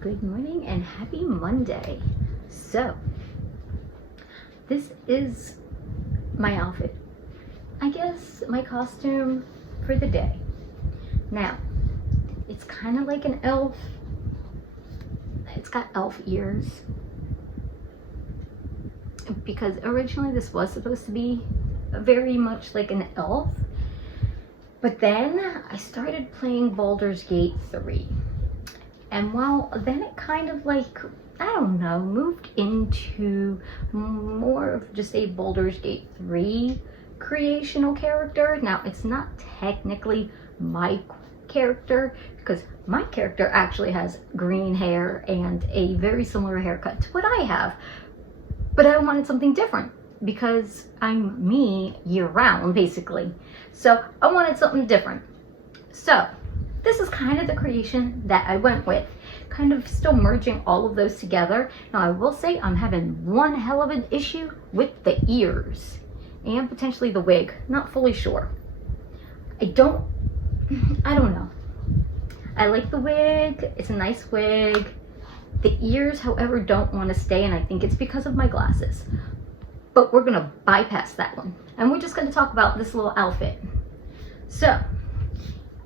Good morning and happy Monday. So, this is my outfit. I guess my costume for the day. Now, it's kind of like an elf. It's got elf ears. Because originally this was supposed to be very much like an elf. But then I started playing Baldur's Gate 3. And well, then it kind of like, I don't know, moved into more of just a Baldur's Gate 3 creational character. Now, it's not technically my character because my character actually has green hair and a very similar haircut to what I have. But I wanted something different because I'm me year round, basically. So I wanted something different. So this is kind of the creation that I went with, kind of still merging all of those together. Now I will say I'm having one hell of an issue with the ears and potentially the wig. Not fully sure. I don't know. I like the wig. It's a nice wig. The ears, however, don't want to stay, and I think it's because of my glasses. But we're gonna bypass that one. And we're just gonna talk about this little outfit. So,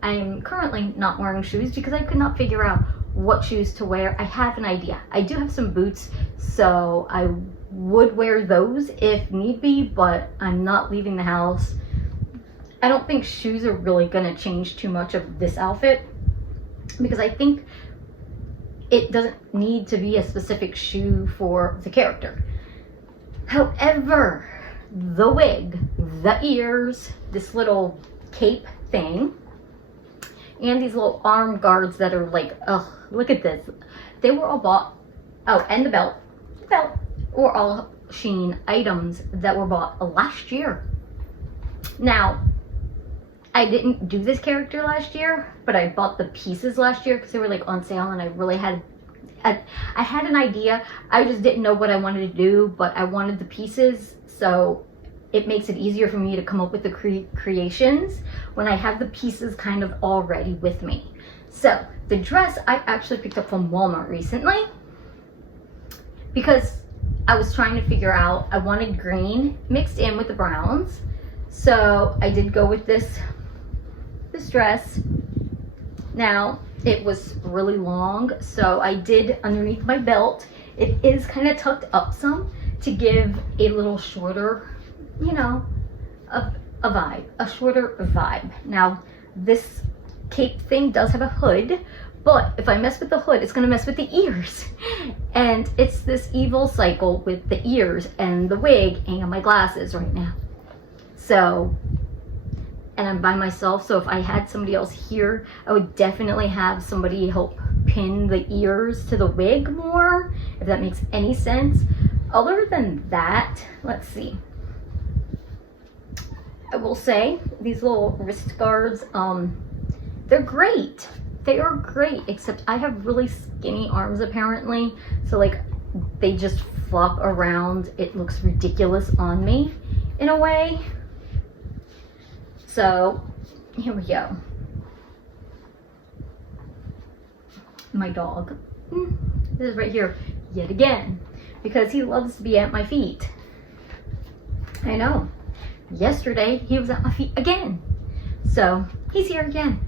I'm currently not wearing shoes because I could not figure out what shoes to wear. I have an idea. I do have some boots, so I would wear those if need be, but I'm not leaving the house. I don't think shoes are really gonna change too much of this outfit because I think it doesn't need to be a specific shoe for the character. However, the wig, the ears, this little cape thing, and these little arm guards that are like, ugh, look at this. They were all bought, oh, and the belt were all Shein items that were bought last year. Now, I didn't do this character last year, but I bought the pieces last year because they were like on sale and I really had, I had an idea. I just didn't know what I wanted to do, but I wanted the pieces, so it makes it easier for me to come up with the creations when I have the pieces kind of already with me. So the dress I actually picked up from Walmart recently because I was trying to figure out, I wanted green mixed in with the browns. So I did go with this dress. Now it was really long, so I did underneath my belt. It is kind of tucked up some to give a little shorter, you know, a vibe, a shorter vibe. Now, this cape thing does have a hood, but if I mess with the hood, it's gonna mess with the ears. And it's this evil cycle with the ears and the wig and my glasses right now. So, and I'm by myself, so if I had somebody else here, I would definitely have somebody help pin the ears to the wig more, if that makes any sense. Other than that, let's see. I will say these little wrist guards, they're great. They are great, except I have really skinny arms apparently. So like they just flop around. It looks ridiculous on me in a way. So here we go. My dog, this is right here yet again, because he loves to be at my feet. I know. Yesterday, he was at my feet again. So, he's here again.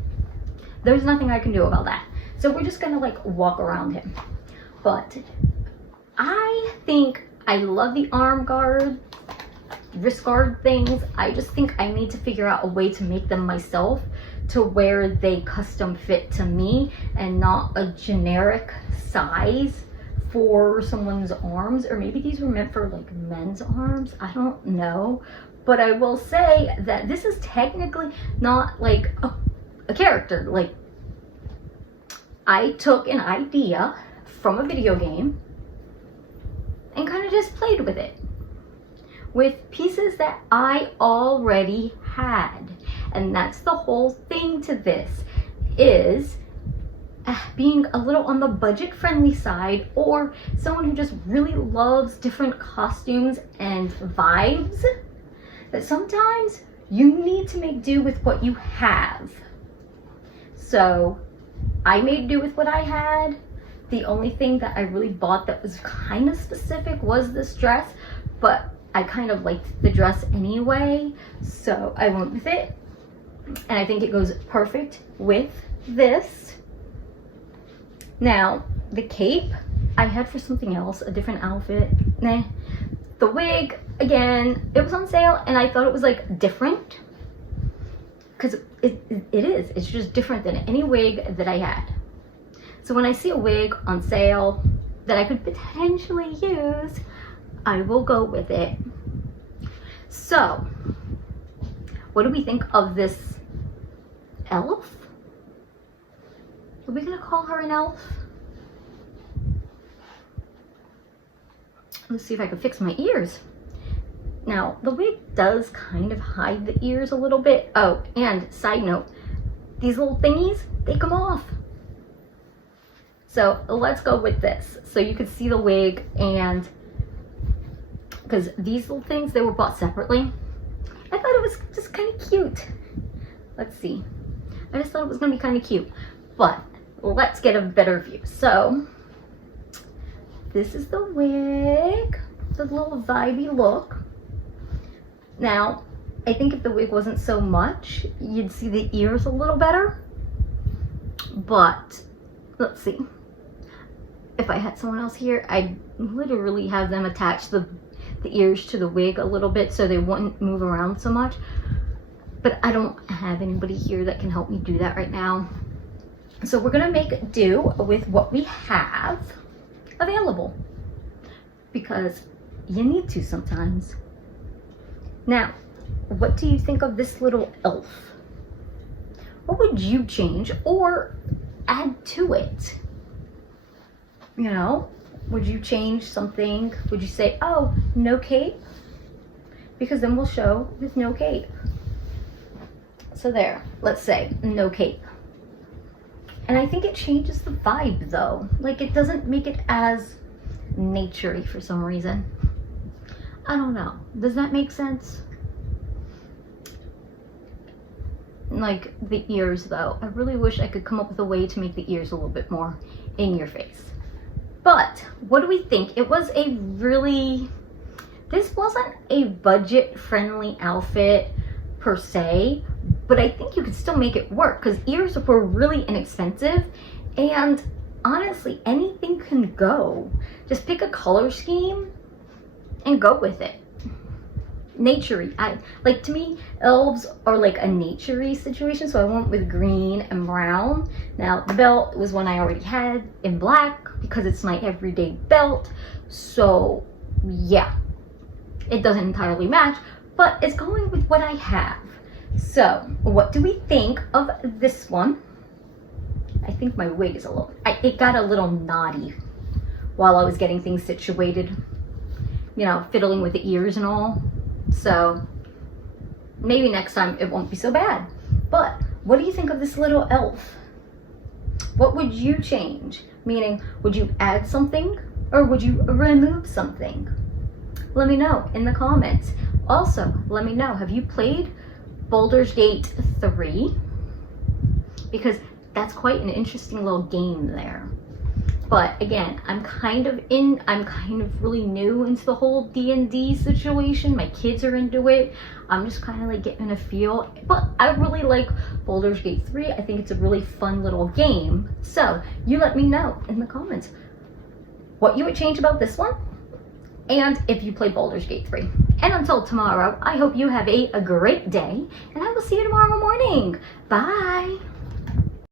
There's nothing I can do about that. So, we're just gonna like walk around him. But, I think I love the arm guard, wrist guard things. I just think I need to figure out a way to make them myself to where they custom fit to me and not a generic size for someone's arms. Or maybe these were meant for like men's arms. I don't know. But I will say that this is technically not like a character. Like, I took an idea from a video game and kind of just played with it with pieces that I already had. And that's the whole thing to this, is being a little on the budget friendly side, or someone who just really loves different costumes and vibes. That sometimes you need to make do with what you have. So I made do with what I had. The only thing that I really bought that was kind of specific was this dress, but I kind of liked the dress anyway, so I went with it. And I think it goes perfect with this. Now, the cape I had for something else, a different outfit. Nah. The wig, again, it was on sale and I thought it was like different. Because it is. It's just different than any wig that I had. So when I see a wig on sale that I could potentially use, I will go with it. So, what do we think of this elf? Are we gonna call her an elf? Let's see if I can fix my ears. Now, the wig does kind of hide the ears a little bit. Oh, and side note, these little thingies, they come off. So let's go with this. So you can see the wig, and because these little things, they were bought separately. I thought it was just kind of cute. Let's see. I just thought it was gonna be kind of cute, but let's get a better view. So this is the wig, the little vibey look. Now, I think if the wig wasn't so much, you'd see the ears a little better, but let's see. If I had someone else here, I'd literally have them attach the ears to the wig a little bit so they wouldn't move around so much. But I don't have anybody here that can help me do that right now. So we're gonna make do with what we have available, because you need to sometimes. Now, what do you think of this little elf? What would you change or add to it? You know, would you change something? Would you say, oh, no cape? Because then we'll show with no cape. So there, let's say no cape. And I think it changes the vibe though. Like, it doesn't make it as nature-y for some reason. I don't know. Does that make sense? Like the ears though. I really wish I could come up with a way to make the ears a little bit more in your face. But what do we think? It was a really, this wasn't a budget-friendly outfit per se, but I think you could still make it work because ears were really inexpensive, and honestly, anything can go. Just pick a color scheme and go with it. Nature-y. Like, to me, elves are like a nature-y situation, so I went with green and brown. Now, the belt was one I already had in black because it's my everyday belt. So, yeah, it doesn't entirely match, but it's going with what I have. So, what do we think of this one? I think my wig is a little, it got a little naughty while I was getting things situated. You know, fiddling with the ears and all. So maybe next time it won't be so bad. But what do you think of this little elf? What would you change? Meaning, would you add something or would you remove something? Let me know in the comments. Also, let me know, have you played Baldur's Gate 3? Because that's quite an interesting little game there. But again, I'm kind of really new into the whole D&D situation. My kids are into it. I'm just kind of like getting a feel. But I really like Baldur's Gate 3. I think it's a really fun little game. So you let me know in the comments what you would change about this one, and if you play Baldur's Gate 3. And until tomorrow, I hope you have a great day, and I will see you tomorrow morning. Bye.